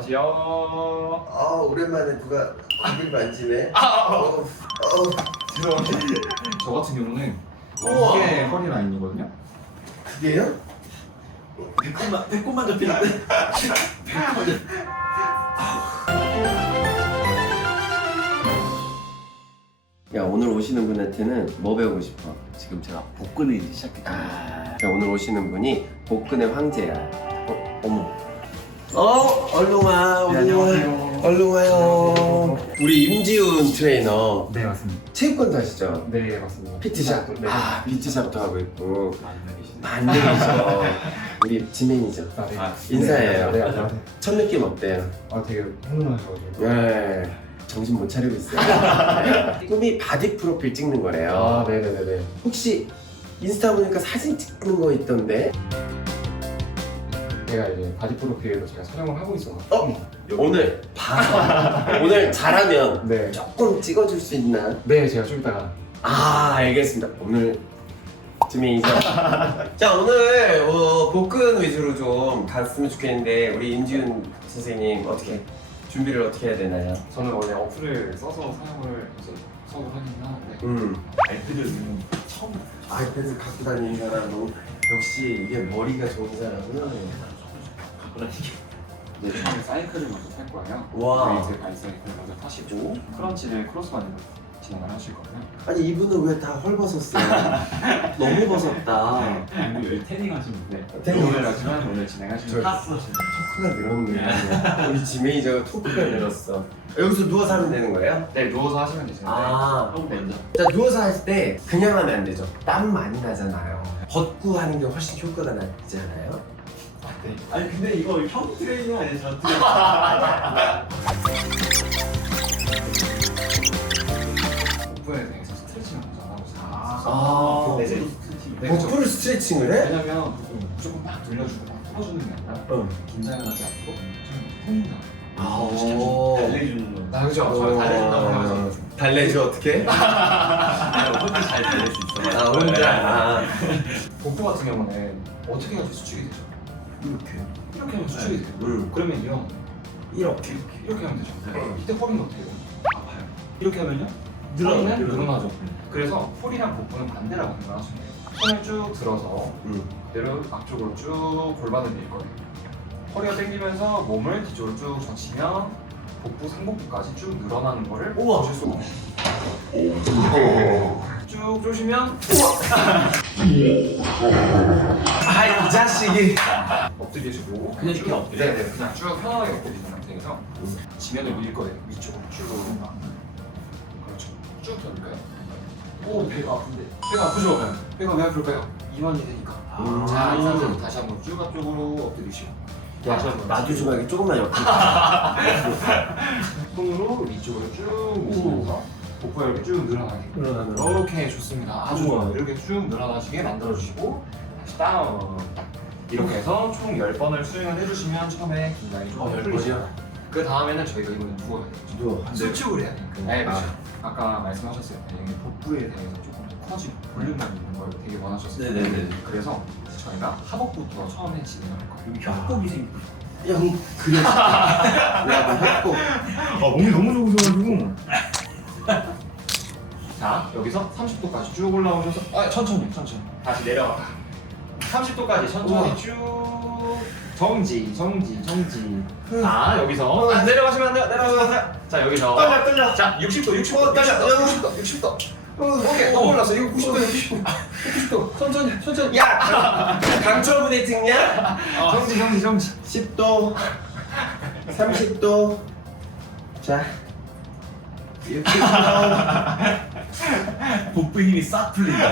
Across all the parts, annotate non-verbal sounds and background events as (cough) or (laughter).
안녕하세요. 아 오랜만에 누가 고기를 만지네. 아, 아, 아. 어우, 어우, 죄송합니다. 저 같은 경우는 우와. 이게 허리 라인이거든요. 그게요? 배꼽만 배꼽만 잡히는데. 야 오늘 오시는 분한테는 뭐 배우고 싶어? 지금 제가 복근을 이제 시작했거든요. 아, 야, 오늘 오시는 분이 복근의 황제야. 어. 어, 얼른 와, 네, 얼른 와. 안녕하세요. 얼른 와요. 우리 임지훈 트레이너 네 맞습니다. 체육관도 하시죠? 네 맞습니다. 피트샵. 네. 아, 피트샵도 하고 있고. 계시네. 만들이죠. (laughs) 우리 지맨이죠. 아, 네. 아, 인사해요. 네, 안녕하세요. 첫 느낌 어때요? 아 되게 훈훈하셔가지고. 네. 정신 못 차리고 있어요. 네. (laughs) 꿈이 바디 프로필 찍는 거래요. 아 네네네네. 혹시 인스타 보니까 사진 찍는 거 있던데? 제가 이제 바디 프로필로 제가 촬영을 하고 있어서. 어? 오늘 봐서 오늘 잘하면 네. 조금 찍어줄 수 있나? 네 제가 좀 이따가. 아 알겠습니다. 오늘 지민이죠. 자 오늘 어, 복근 위주로 좀 갔으면 좋겠는데 우리 임지훈 선생님 어떻게 준비를 어떻게 해야 되나요? 저는 원래 어플을 써서 사용을 이제 수업을 하긴 하는데. 음 아이패드는 처음. 아이패드 갖고 다니는 사람 뭐 역시 이게 머리가 좋은 사람은 이게. 네, 처음에 사이클을 먼저 탈 거예요. 와. 웨이트 바이사이클을 먼저 타시고 크런치를 크로스바디로 진행을 하실 거고요. 아니 이분은 왜 다 헐벗었어요? (laughs) 너무 벗었다. 여기 태닝 하시는데. 태닝. 오늘 하지만 오늘 진행하시는 탔어. 토크가 늘었네. 우리 지메이저가 토크가 늘었어. 여기서 누워서 하면 되는 거예요? 네 누워서 하시면 되시는데 아. 형 먼저. 자 누워서 할 때 그냥 하면 안 되죠. 땀 많이 나잖아요. 벗고 하는 게 훨씬 효과가 낫지 않아요? 네. 아니 근데 이거 형 트레이닝 아니야 저 트레이닝. (laughs) 복부에 대해서 스트레칭을 먼저 하고 있어요. 아. 네, 네, 네. 스트레칭. 네. 복부를 스트레칭을 해? 왜냐면 무조건 막 돌려주고 막 풀어주는 게 아니라 응. 긴장을 하지 않고 좀 통당. 아. 달래주는 거. 나 그죠? 저 달래준다고 하면서 달래줘 어떻게? 아, 혼자 잘 달랠 수 있어. 아 혼자. 아. 복부 같은 경우는 어떻게 해야 수축이 되죠? 이렇게. 이렇게 하면 수축이 돼요. 응. 그러면요 이렇게. 이렇게 하면 되죠. 네. 이때 허리는 어떻게 돼요? 아파요. 이렇게 하면요? 늘어나요. 허리는 늘어나죠. 그래서 폴이랑 복부는 반대라고 생각하시면 돼요. 손을 쭉 들어서 응. 그대로 앞쪽으로 쭉 골반을 밀 거예요. 허리가 당기면서 몸을 뒤쪽으로 쭉 젖히면 복부 상복부까지 쭉 늘어나는 거를 우와. 보실 수가 있어요. 쭉 조시면 아이 자식이. 엎드리시고 그냥 이렇게 쭉- 엎드려요? 네, 네, 그냥 쭉 편하게 엎드리는 상태에서 지면을 밀 거예요. 위쪽으로 쭉. 그렇죠. 쭉 펴볼까요? 오 배가 아픈데. 배가 아프죠? 배가 왜 아플까요? 이완이 되니까. 음. 자, 이 상태로 다시 한번 쭉 앞쪽으로 엎드리시고. 야 나도 좀 하게 조금만 옆에. (laughs) 손으로 위쪽으로 쭉 미시면서 복부가 이렇게 쭉 늘어나게. 늘어나는. 이렇게 좋습니다. 아주. 좋아요. 이렇게 쭉 늘어나시게 만들어주시고 다시 다운. 이렇게 해서 총 10번을 수행을 해주시면 처음에 긴장이 좀 어, 열 풀리죠. 번이요? 그 다음에는 저희가 이거는 누워야 돼요. 누워. 수축을 해야 되니까. 네, 그렇죠. 아. 아까 말씀하셨어요. 네, 복부에 대해서 조금 더 커지고 볼륨감 있는 걸 되게 원하셨어요. 네네네. 그래서 저희가 하복부터 처음에 진행할 거예요. 여기 협곡이 생기고. 형이 그려. 나도 했고. 아 몸이 너무 좋으셔가지고 자 여기서 30도까지 쭉 올라오면서 아 천천히 천천히. 다시 내려가 30도까지 천천히 우와. 쭉. 정지 정지 정지. 자 여기서. 아, 내려가시면 안 돼요. 내려가시면 안 돼요. 자 여기서. 떨려 떨려. 자 60도 60도 어, 떨려. 60도 60도 60도. 오케이 너무 올랐어. 이거 90도 60도. 90도. 천천히 천천히. 야 강철 부대 찍냐? 정지 정지 정지. 10도, 30도. 자. 60도. (laughs) 복부 힘이 싹 풀린다.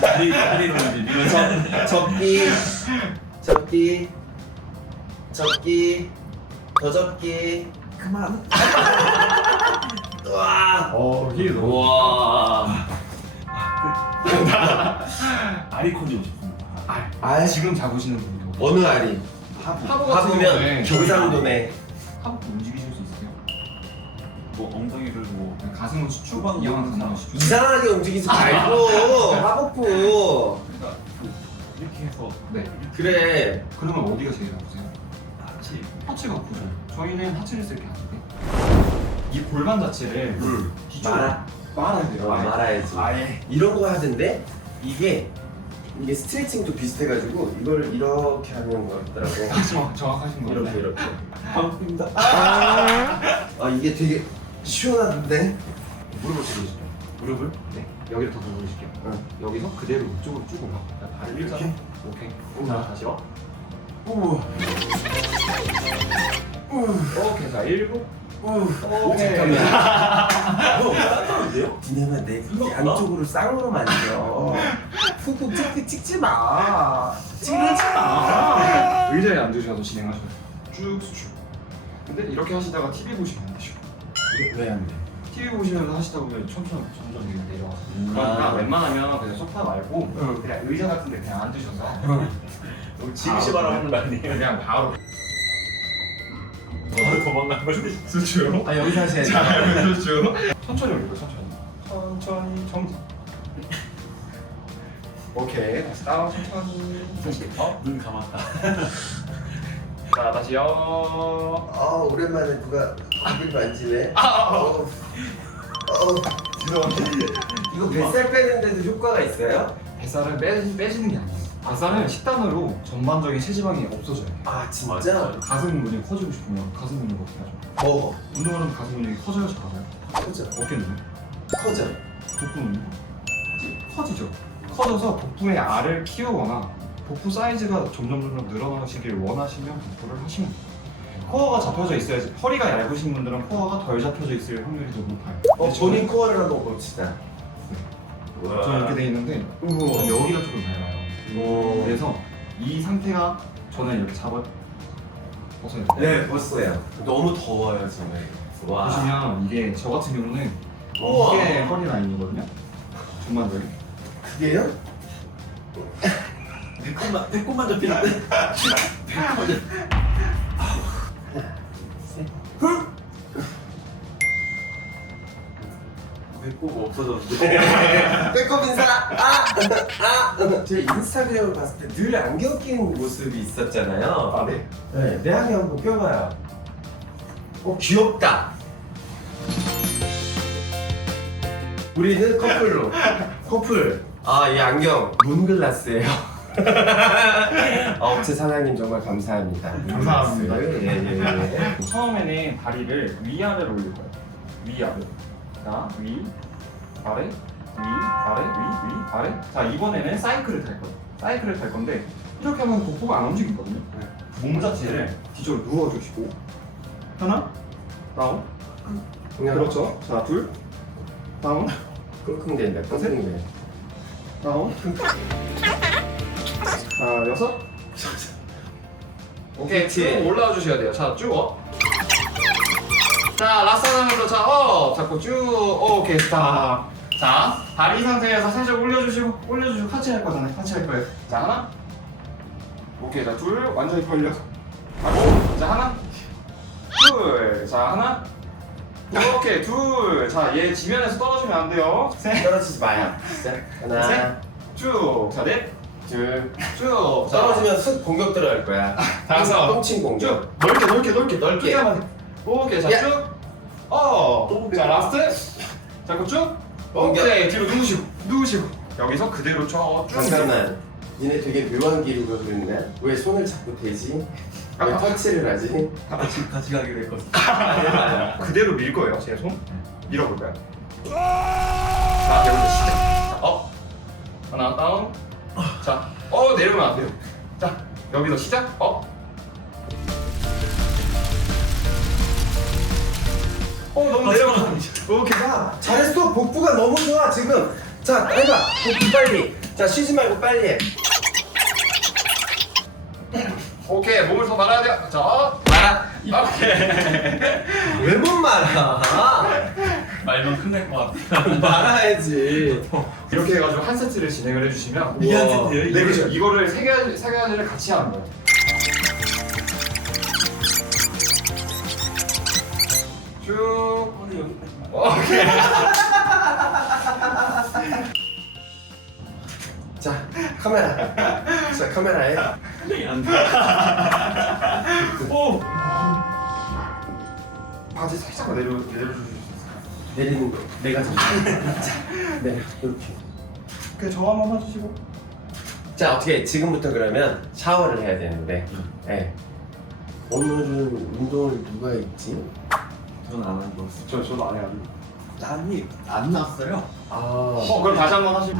다리 다리로 이제 밀면서. 접기, 접기, 접기, 더 접기. 그만. 와. 어 힐. 와. 아리콘 좀 싶습니다. 아, 지금 잡으시는 분도 어느 알이? 하부 하부면 경상도네. 뭐 엉덩이를 뭐 그냥 가슴은 수축 이완 이완 가능하시죠? 이상하게 움직이지 말고 하복부. 그러니까 이렇게 해서 네. 그래. 그러면 어디가 제일 아프세요? 같이 하체 허벅지가 아프죠. 저희는 하체를 쓸게 아닌데 이 골반 자체를 음. 뒤쪽으로 말아. 말아야 돼요. 어, 아예. 말아야지. 아예. 이런 거 하던데 이게 이게 스트레칭도 비슷해가지고 이걸 이렇게 하는 거 같더라고. 정확, 정확하신 거예요. 이렇게 이렇게. 반갑습니다. 아 이게 되게 시원하던데. 무릎을 들으시죠. 무릎을 네 여기를 더 돌리실게요. 응. 여기서 그대로 이쪽으로 쭉 올라. 자, 발을 이렇게? 일자로. 오케이. 자 다시요. 우와. 오케이 자 일곱. 오, 오케이. 잠깐만. 형, 딴데요? 니네만 내 이거 안쪽으로 쌍으로 만져. 푹푹 찍지 찍지 마. 찍지 마. 의자에 앉으셔서 진행하셔야 돼요. 쭉 수축. 근데 이렇게 하시다가 TV 보시면. 왜 안 돼? TV 보시면서 하시다 보면 천천히 점점 이게 내려와서. 그러니까 아. 웬만하면 그냥 소파 말고 응. 그냥 의자 같은 데 그냥 앉으셔서 (laughs) 지그시 바라보는 거 아니에요? 그냥 바로 바로 도망가는 거지. 수축. 아 여기서 하셔야지. 수축. 천천히 올리고 천천히. 천천히 정지. 오케이 다시 다운 천천히. 다시 업. 눈 감았다. 자 다시요. 아 오랜만에 누가 고기를 만지네. 어, 어, 이거 뱃살 빼는데도 효과가 있어요? 뱃살을 빼, 빼시는 게 아니에요. 뱃살은 식단으로 전반적인 체지방이 없어져요. 아 진짜? 가슴 근육이 커지고 싶으면 가슴 근육 어떻게 하죠? 먹어. 운동하면 가슴 근육이 커져야지 가요. 커져. 어깨는 커져. 복부는 커지죠. 커져서 복부의 알을 키우거나 복부 사이즈가 점점 점점 늘어나시길 원하시면 복부를 하시면 돼요. 코어가 잡혀져 있어야지 허리가 얇으신 분들은 코어가 덜 잡혀져 있을 확률이 더 높아요. 어 본인 코어를 한번 봅시다. 저는 저는 이렇게 돼 있는데 우와. 저는 여기가 조금 얇아요. 오. 그래서 이 상태가 저는 이렇게 잡아 벗어야 돼요. 네 벗어요. 너무 더워요 지금. 와. 보시면 이게 저 같은 경우는 우와. 이게 허리 라인이거든요. 전반적인. 그게요? 배꼽만 배꼽만 접히는데. 배꼽 없어졌는데. (laughs) 배꼽 인사. 아, 아. 제 인스타그램을 봤을 때 늘 안경 끼는 모습이 있었잖아요. 아 네. 네, 내 안경 한번 껴봐요. 어 귀엽다. 우리는 커플로. 커플. 아, 이 안경 문글라스예요. 아, (laughs) 업체 사장님 정말 감사합니다. 감사합니다. 문글라스. 예, 예, 예. 처음에는 다리를 위아래로 올릴 거예요. 위아래. 자, 위, 아래, 위, 아래, 위, 위, 아래. 자, 이번에는 사이클을 탈 거예요. 사이클을 탈 건데 이렇게 하면 복부가 안 움직이거든요. 몸 자체를 뒤쪽으로 누워주시고 하나, 다운. 그렇죠. 자, 둘, 다운, 끙끙댄다. 끙끙대. 다운. 자, 여섯. 오케이. 쭉 올라와 주셔야 돼요. 자, 쭉 업. 자, 라스트 하면서 자, 업. 잡고 쭉. 오케이, 스탑. 자, 다리 상태에서 살짝 올려주시고, 올려주시고, 같이 할 거잖아요. 같이 할 거예요. 자, 하나. 오케이, 자, 둘. 완전히 벌려서. 하고, 자, 하나. 둘. 자, 하나. 오케이, 둘. 자, 얘 지면에서 떨어지면 안 돼요. 셋. 떨어지지 마요. 자, 하나, 셋. 쭉. 자, 넷. 둘. 쭉. 자, 떨어지면 쑥 공격 들어갈 거야. 다섯. 똥침 공격. 쭉 넓게 넓게 넓게 넓게. 오케이 야. 자쭉 어 자 라스트 자꾸 쭉. 오케이 뒤로 누우시고 누우시고 여기서 그대로 쭉쭉 잠깐만. 니네 되게 묘한 기류가 그랬네. 왜 손을 자꾸 대지? 왜 아. 터치를 하지? 같이 같이 가기로 했거든. 그대로 밀 거예요 제 손 밀어볼까요 자 여기서 시작 자 업 하나 다운 자 어 내려오면 안 돼요 자 여기서 시작 업 복부가 너무 좋아 지금. 자, 해봐. 복부 빨리. 자, 쉬지 말고 빨리 해. 오케이 몸을 더 말아야 돼요. 자, 어, 말아. 오케이. 왜 못 말아? 말만 끝날 것 같아. 말아야지. 이렇게 해가지고 한 세트를 진행을 해주시면 이게 한 우와. 세트예요? 네, 그렇죠. 이거를 세 가지 세 가지를 같이 하는 거예요. 쭉. 오늘 여기 오케이. 자, 카메라. 자, 카메라에. 오. 바지 살짝 내려 수? 내리는 거 내가 좀 네, 이렇게. 그저 한번 해주시고. 자 어떻게 지금부터 그러면 샤워를 해야 되는데 네. 오늘은 운동을 누가 했지? 저는 안한 거. 저 저도 안 해가지고. 땀이 안 났어요. 아 어 그럼 다시 한 번 하시고.